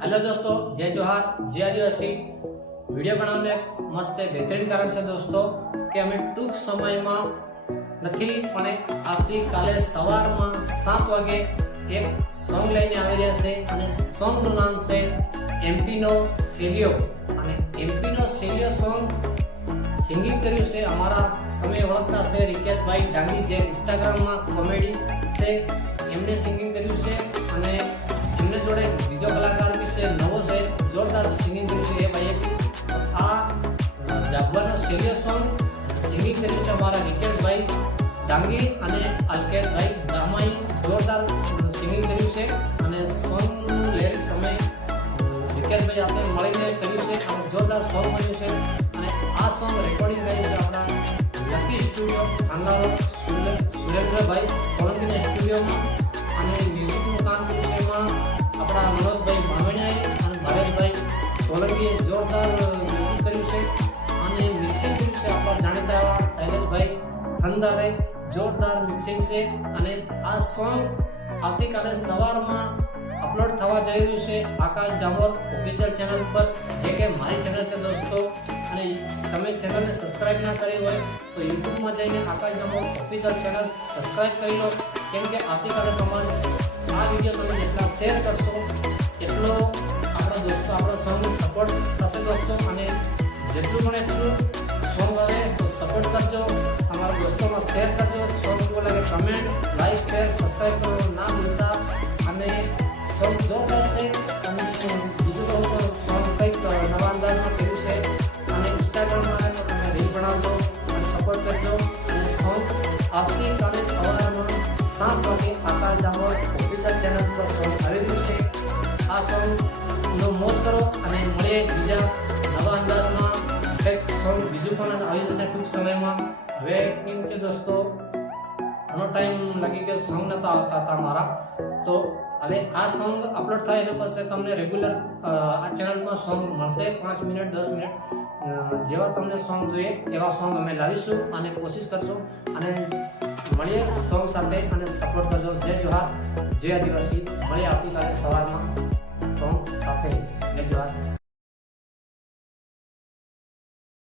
Hello दोस्तों, जय जोहार, जय आदिवासी। वीडियो बनाने मस्त बेहतरीन कारण से दोस्तों कि અમે ટૂંક સમયમાં નથી પણ આવતીકાલે સવારમાં 7 વાગે એક સોંગ લઈને આવી રહ્યા છે અને સોંગનું નામ છે એમપીનો સેલિયો। અને એમપીનો સેલિયો સોંગ સિંગિંગ કર્યું છે અમારા તમે ઓળખતા છે રિકેશભાઈ ડાંગી, જે ઇન્સ્ટાગ્રામમાં કોમેડી છે, એમને સિંગિંગ કર્યું છે। અને એમને જોડે બીજો કલાકાર બી છે, નવો છે, જોરદાર સિંગિંગ કર્યું છે એ ભાઈએ બી। આ જાગવાનો સેલિયો સોંગ સિંગિંગ કર્યું છે અમારા રિકેશભાઈ ડાંગી અને અલ્કેશભાઈ દામાઈ, જોરદાર સિંગિંગ કર્યું છે। અને સોંગનું લિરિક્સ અમે રિકેશભાઈ આપણે મળીને કર્યું છે અને જોરદાર સોંગ બન્યું છે। અને આ સોંગ રેકોર્ડિંગ કર્યું છે આપણા લકી સ્ટુડિયો ખાંડારો સુરેન્દ્રભાઈ સોલંકીના સ્ટુડિયોમાં। અને મ્યુઝિકનું કામ કર્યું છે એમાં આપણા મનોજભાઈ માવણિયાએ અને ભાવેશભાઈ સોલંકીએ જોરદાર મ્યુઝિક કર્યું છે। અને મિક્સિંગ કર્યું છે આપણા જાણીતા એવા શૈલેષભાઈ ખંદારે, જોરદાર મિક્સિંગ છે। અને આ સોંગ આવતીકાલે સવારમાં અપલોડ થવા જઈ રહ્યું છે આકાશ ડામોર ઓફિશિયલ ચેનલ પર, જે કે મારી ચેનલ છે દોસ્તો। અને તમે ચેનલને સબસ્ક્રાઇબ ના કરી હોય તો યુટ્યુબમાં જઈને આકાશ ડામોર ઓફિશિયલ ચેનલ સબસ્ક્રાઇબ કરી લો, કેમ કે આવતીકાલે તમારો આ વિડીયો તમે જેટલા શેર કરશો એટલો આપણા દોસ્તો આપણા સોંગને સપોર્ટ થશે દોસ્તો। અને જેટલું મને એટલું સોંગ આવે તો સપોર્ટ કરજો, તમારા દોસ્તોમાં શેર કરજો। સોંગ લાગે કમેન્ટ, લાઈક, શેર, સબસ્ક્રાઇબ કરવાનું ના ભૂલતા। અને સોંગ જોરદાર છે। અને બીજું કહું તો સોંગ કંઈક નવા અંદાજમાં કર્યું છે અને ઇન્સ્ટાગ્રામમાં આવે તો તમે રીલ બનાવજો અને સપોર્ટ કરજો। અને સોંગ આવતીકાલે સવારમાં 7 વાગે આકાશ ડામોર ઓફિશિયલ ચેનલ પર સોંગ આવી રહ્યું છે। આ સોંગનો મોજ કરો અને મળીએ બીજા નવા અંદાજમાં કંઈક સોંગ બીજું પણ આવી જશે ટૂંક સમયમાં। હવે કેમ કે દોસ્તો ઘણો ટાઈમ લાગી ગયો, સોંગ નહોતા આવતા હતા મારા, તો હવે આ સોંગ અપલોડ થાય એના પછી તમને રેગ્યુલર આ ચેનલ પર સોંગ મળશે 5 મિનિટ 10 મિનિટ જેવા તમને સોંગ જોઈએ એવા સોંગ અમે લાવીશું અને કોશિશ કરશું। અને મળીએ સોંગ સાથે અને સપોર્ટ કરજો। જય જોહાર, જય આદિવાસી। મળીએ આવતીકાલે સવારમાં સોંગ સાથે। જય જોહાર।